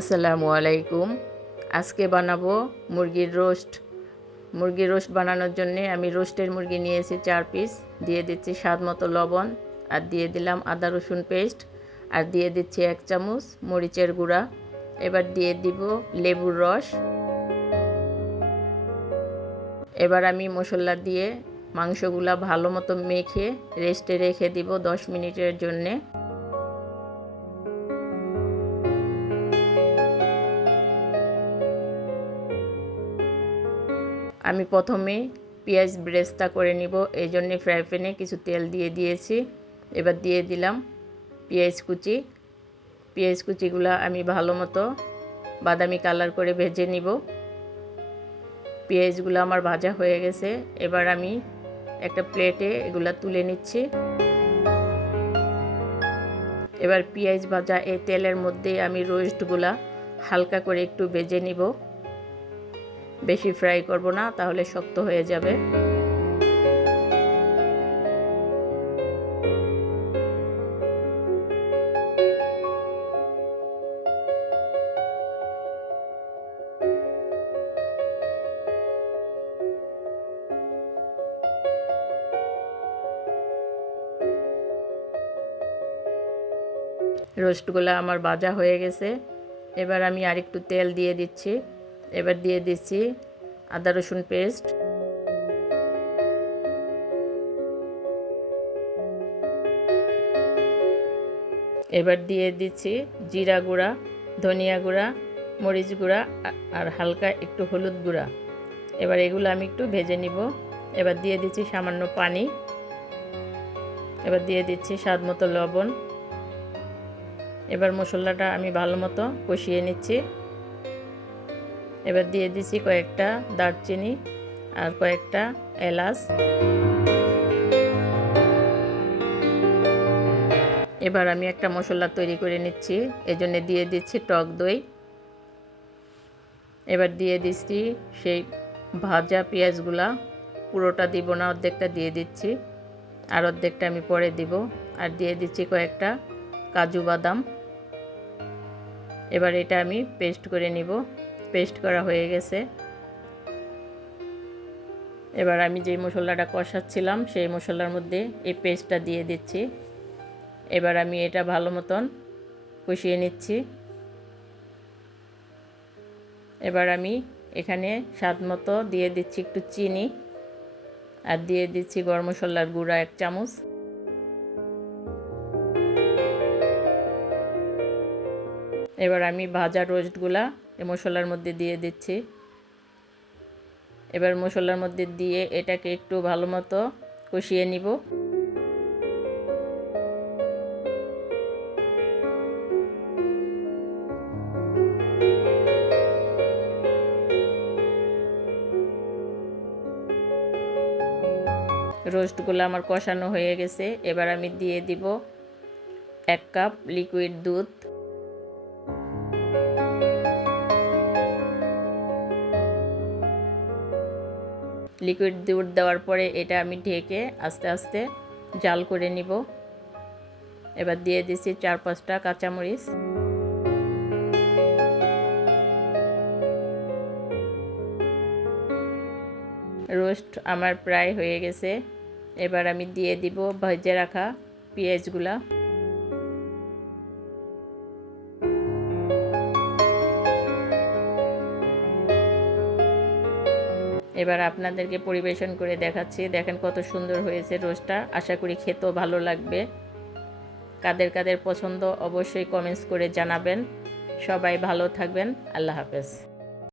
আসসালামু আলাইকুম। আজকে বানাবো মুরগির রোস্ট। মুরগির রোস্ট বানানোর জন্য আমি রোস্টের মুরগি নিয়েছি 4 পিস। দিয়ে দিচ্ছি স্বাদ মতো লবণ, আর দিয়ে দিলাম আদা রসুন পেস্ট, আর দিয়ে দিচ্ছি 1 চামচ মরিচের গুঁড়া। এবার দিয়ে দিব লেবুর রস। এবার আমি মশলা দিয়ে মাংসগুলা ভালো মতো মেখে রেস্টে রেখে দিব 10 মিনিটের জন্যে। আমি প্রথমে পেঁয়াজ ব্রেস্তা করে নিব, এই জন্য ফ্রাই প্যানে কিছু তেল দিয়ে দিয়েছি। এবার দিয়ে দিলাম পেঁয়াজ কুচিগুলো আমি ভালো মতো বাদামি কালার করে ভেজে নিব। পেঁয়াজগুলো আমার ভাজা হয়ে গেছে। এবার আমি একটা প্লেটে এগুলা তুলে নিচ্ছি। এবার পেঁয়াজ ভাজা এই তেলের মধ্যে আমি রোস্টগুলা হালকা করে একটু ভেজে নিব। বেশি ফ্রাই করব না, তাহলে শক্ত হয়ে যাবে। রোস্টগুলো আমার ভাজা হয়ে গেছে। এবার আমি আরেকটু তেল দিয়ে দিচ্ছি। এবার দিয়ে দিচ্ছি আদা রসুন পেস্ট। এবার দিয়ে দিচ্ছি জিরা গুঁড়া, ধনিয়া গুঁড়া, মরিচ গুঁড়া আর হালকা একটু হলুদ গুঁড়া। এবার এগুলো আমি একটু ভেজে নিব। এবার দিয়ে দিচ্ছি সামান্য পানি। এবার দিয়ে দিচ্ছি স্বাদ মতো লবণ। এবার মশলাটা আমি ভালো মতো কষিয়ে নিচ্ছি। এবার দিয়ে দিচ্ছি কয়েকটা দারচিনি আর কয়েকটা এলাচ। এবার আমি একটা মশলা তৈরি করে নিচ্ছি, এজন্য দিয়ে দিচ্ছি টক দই। এবার দিয়ে দিচ্ছি সেই ভাজা পেঁয়াজগুলা, পুরোটা দিব না, অর্ধেকটা দিয়ে দিচ্ছি, আর অর্ধেকটা আমি পরে দিব। আর দিয়ে দিচ্ছি কয়েকটা কাজু বাদাম। এবার এটা আমি পেস্ট করে নিব। পেস্ট করা হয়ে গেছে। এবার আমি যে মশলাটা কষাচ্ছিলাম সেই মশলার মধ্যে এই পেস্টটা দিয়ে দিচ্ছি। এবার আমি এটা ভালো মতন কষিয়ে নিচ্ছি। এবার আমি এখানে স্বাদ মতো দিয়ে দিচ্ছি একটু চিনি, আর দিয়ে দিচ্ছি গরম মশলার গুঁড়া 1 চামচ। এবার আমি ভাজা রোস্টগুলা এই মশলার মধ্যে দিয়ে দিচ্ছি। এবার মশলার মধ্যে দিয়ে এটাকে একটু ভালো মতো কষিয়ে নিব। রোস্টগুলো আমার কষানো হয়ে গেছে। এবার আমি দিয়ে দিব 1 কাপ লিকুইড দুধ। লিকুইড দুধ দেওয়ার পরে এটা আমি ঢেকে আস্তে আস্তে জাল করে নিব। এবার দিয়ে দিচ্ছি 4-5টা কাঁচামরিচ। রোস্ট আমার প্রায় হয়ে গেছে। এবার আমি দিয়ে দিব ভেজে রাখা পেঁয়াজগুলা। এবার আপনাদেরকে পরিবেশন করে দেখাচ্ছি। দেখেন কত সুন্দর হয়েছে রোস্টটা। আশা করি খেতেও ভালো লাগবে। কাদের কাদের পছন্দ অবশ্যই কমেন্টস করে জানাবেন। সবাই ভালো থাকবেন। আল্লাহ হাফেজ।